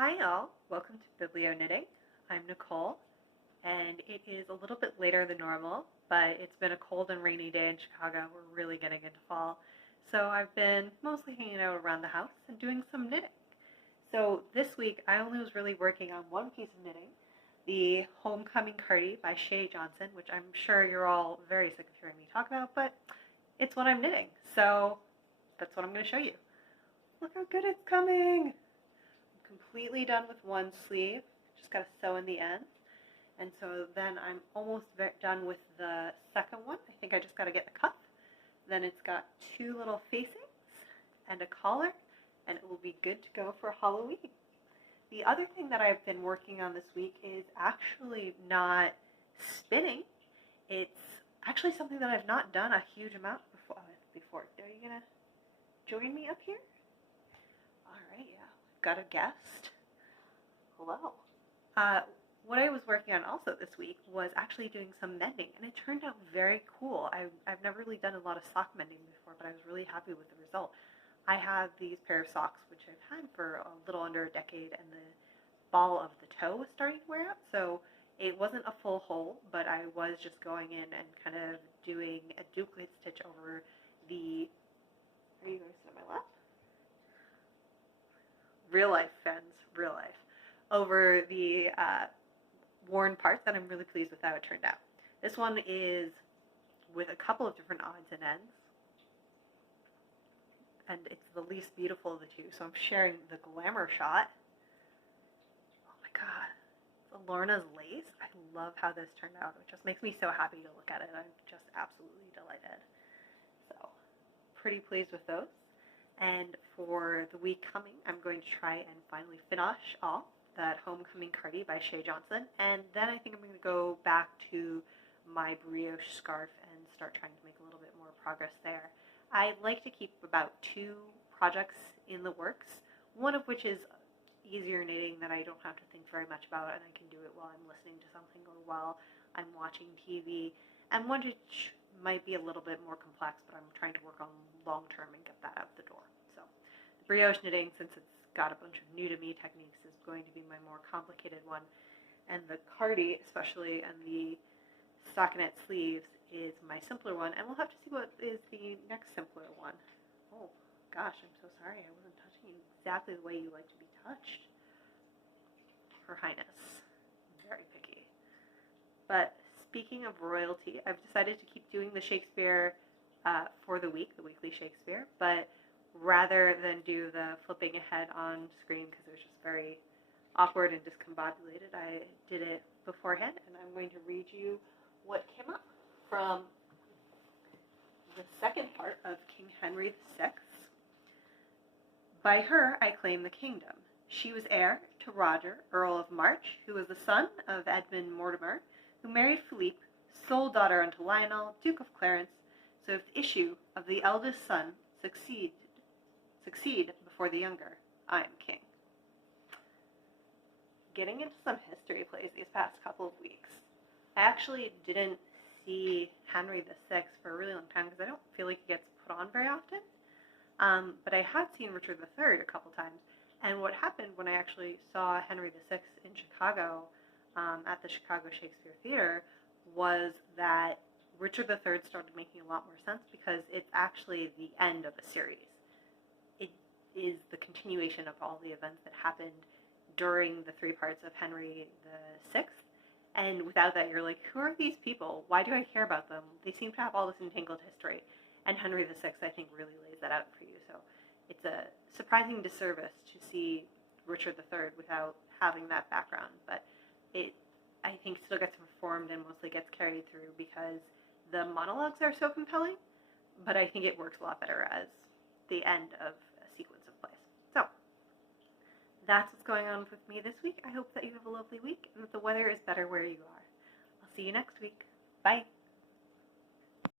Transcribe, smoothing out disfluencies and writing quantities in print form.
Hi all, welcome to Biblio Knitting. I'm Nicole, and it is a little bit later than normal, but it's been a cold and rainy day in Chicago. We're really getting into fall. So I've been mostly hanging out around the house and doing some knitting. So this week I only was really working on one piece of knitting, the Homecoming Cardi by Shay Johnson, which I'm sure you're all very sick of hearing me talk about, but it's what I'm knitting. So that's what I'm going to show you. Look how good it's coming! Completely done with one sleeve, just got to sew in the ends, and so then I'm almost done with the second one. I think I just got to get the cuff. Then it's got two little facings and a collar, and it will be good to go for Halloween. The other thing that I've been working on this week is actually not spinning. It's actually something that I've not done a huge amount before. Are you gonna join me up here? Alright, yeah. Got a guest. Hello. What I was working on also this week was actually doing some mending, and it turned out very cool. I've never really done a lot of sock mending before, but I was really happy with the result. I have these pair of socks, which I've had for a little under a decade, and the ball of the toe was starting to wear out, so it wasn't a full hole, but I was just going in and kind of doing a duplicate stitch over the... Are you going to sit on my lap? Real life, friends, real life, over the worn parts, and I'm really pleased with how it turned out. This one is with a couple of different odds and ends, and it's the least beautiful of the two, so I'm sharing the glamour shot. Oh my god, the Lorna's lace. I love how this turned out. It just makes me so happy to look at it. I'm just absolutely delighted. So, pretty pleased with those. And for the week coming, I'm going to try and finally finish off that Homecoming Cardi by Shay Johnson, and then I think I'm going to go back to my brioche scarf and start trying to make a little bit more progress there. I like to keep about 2 projects in the works, one of which is easier knitting that I don't have to think very much about, and I can do it while I'm listening to something or while I'm watching TV, and one which might be a little bit more complex, but I'm trying to work on long term and get that out the door. So the brioche knitting, since it's got a bunch of new to me techniques, is going to be my more complicated one, and the cardi, especially, and the stockinette sleeves is my simpler one, and we'll have to see what is the next simpler one. Oh gosh, I'm so sorry, I wasn't touching you exactly the way you like to be touched, Her Highness. Very picky. But speaking of royalty, I've decided to keep doing the Shakespeare for the week, the weekly Shakespeare, but rather than do the flipping ahead on screen because it was just very awkward and discombobulated, I did it beforehand, and I'm going to read you what came up from the second part of King Henry VI. By her I claim the kingdom. She was heir to Roger, Earl of March, who was the son of Edmund Mortimer, who married Philippe, sole daughter unto Lionel, Duke of Clarence. So if the issue of the eldest son succeed before the younger, I am king. Getting into some history plays these past couple of weeks. I actually didn't see Henry VI for a really long time because I don't feel like he gets put on very often. But I had seen Richard III a couple times, and what happened when I actually saw Henry VI in Chicago at the Chicago Shakespeare Theater was that Richard III started making a lot more sense because it's actually the end of a series. It is the continuation of all the events that happened during the 3 parts of Henry VI, and without that you're like, who are these people? Why do I care about them? They seem to have all this entangled history, and Henry VI I think really lays that out for you. So it's a surprising disservice to see Richard III without having that background, but it, I think, still gets performed and mostly gets carried through because the monologues are so compelling, but I think it works a lot better as the end of a sequence of plays. So that's what's going on with me this week. I hope that you have a lovely week and that the weather is better where you are. I'll see you next week. Bye.